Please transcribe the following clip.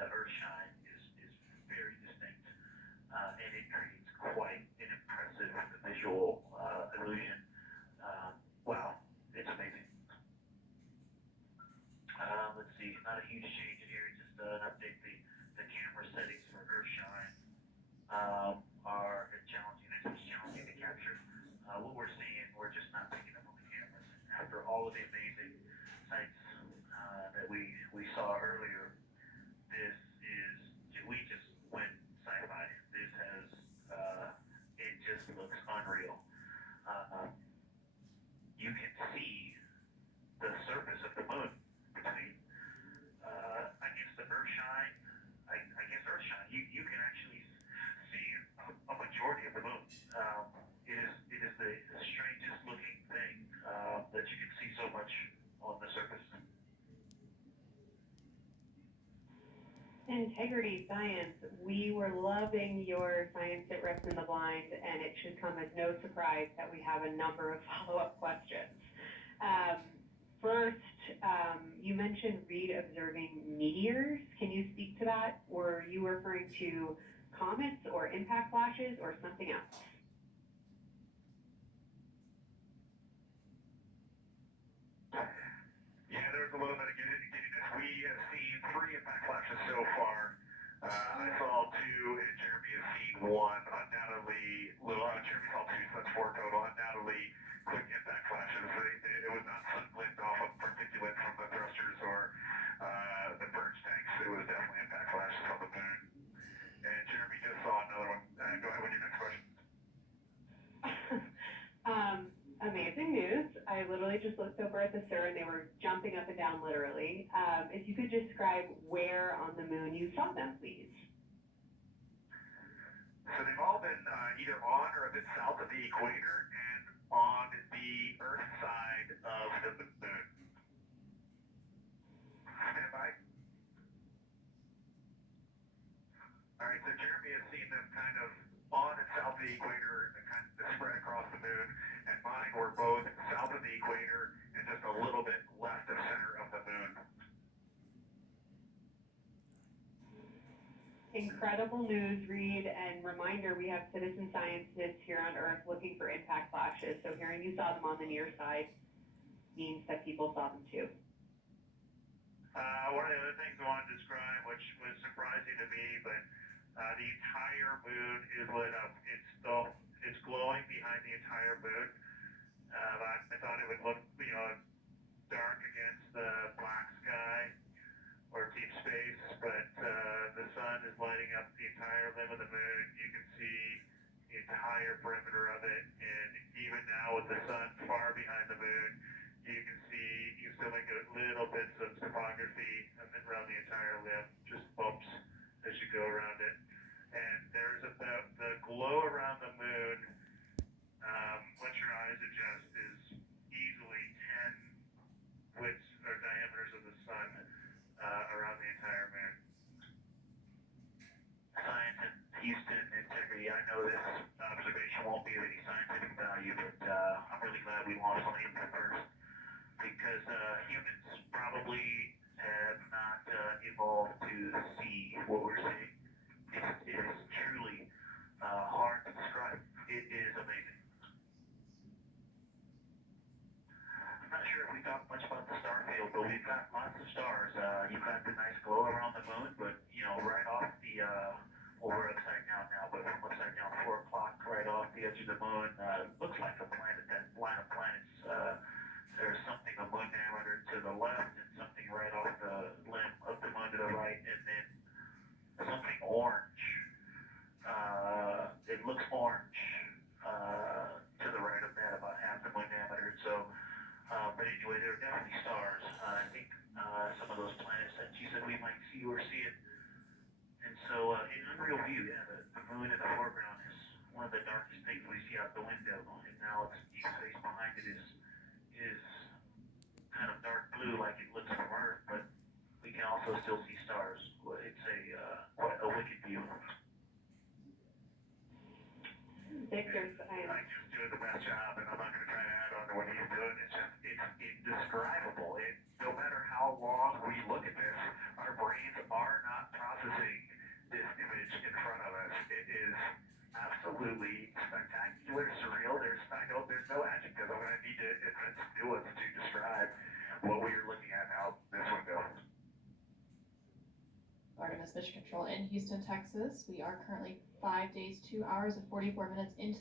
Earthshine is very distinct, and it creates quite an impressive visual illusion. Wow, it's amazing. Let's see, not a huge change in here, just an update. The camera settings for Earthshine are challenging. It's challenging to capture what we're seeing. We're just not picking up on the cameras. After all of the amazing sights that we saw earlier, this is we just went sci-fi. This has it just looks unreal. Uh, you can see the surface of the moon between I guess the Earthshine. I guess Earthshine. You can actually see a majority of the moon. It is the strangest looking thing that you can see so much on the surface. Integrity science. We were loving your science that rests in the blind, and it should come as no surprise that we have a number of follow-up questions. First, you mentioned Reed observing meteors. Can you speak to that? Were you referring to comets or impact flashes or something else? Yeah, there's a little bit of getting this. We have seen 3 impact flashes so far. I saw 2, and Jeremy has seen 1. Undoubtedly, Jeremy saw 2, so that's 4 total. Undoubtedly, quick impact flashes. It was not sun-blinked off of particulate from the thrusters or the purge tanks. It was definitely impact flashes on the moon. And Jeremy just saw another one. Go ahead with your next question. Amazing news. I literally just looked over at the SIR and they were jumping up and down literally. If you could describe where on the moon you saw them, please. So they've all been either on or a bit south of the equator and on the Earth side of the moon. Stand by. All right, so Jeremy has seen them kind of on and south of the equator, kind of spread across the moon, and mine were both south of the equator and just a little bit left of center of the moon. Incredible news, Reed, and reminder, we have citizen scientists here on Earth looking for impact flashes, so hearing you saw them on the near side means that people saw them too. One of the other things I want to describe, which was surprising to me, but the entire moon is lit up. It's glowing behind the entire moon. I thought it would look, dark against the black sky or deep space, but the sun is lighting up the entire limb of the moon. You can see the entire perimeter of it, and even now with the sun far behind the moon, you can still make little bits of topography around the entire limb, just bumps as you go around it. And there's about the glow around the moon, once your eyes adjust, is easily 10 widths or diameters of the sun around the entire moon. Science in Houston integrity. I know this observation won't be of any scientific value, but I'm really glad we launched on it first because humans probably have not evolved to see what we're seeing. It is truly hard to describe. It is amazing. I'm not sure if we talked much about the star field, but we've got lots of stars. You've got the nice glow around the moon, but right off the well, we're upside down now, but from upside down 4 o'clock, right off the edge of the moon, looks like a planet. That line of planets. There's something a moon diameter to the left, and something right off the limb of the moon to the right, and then something orange. It looks orange to the right of that, about half the moon diameter. So, but anyway, there are definitely stars. I think some of those planets that you said we might see or see it. And so, in unreal view, yeah, the moon in the foreground is one of the darkest things we see out the window, and now its deep space behind it is kind of dark blue like it looks from Earth, but we can also still see stars. It's quite a wicked view. Victor, I'm just doing the best job, and I'm not going to try to add on to what he's doing. It's indescribable. No matter how long we look at this, our brains are not processing absolutely spectacular, surreal. There's no adjectives. I'm going to need to invent some new ones to describe what we are looking at out this window. Artemis Mission Control in Houston, Texas. We are currently 5 days, 2 hours, and 44 minutes into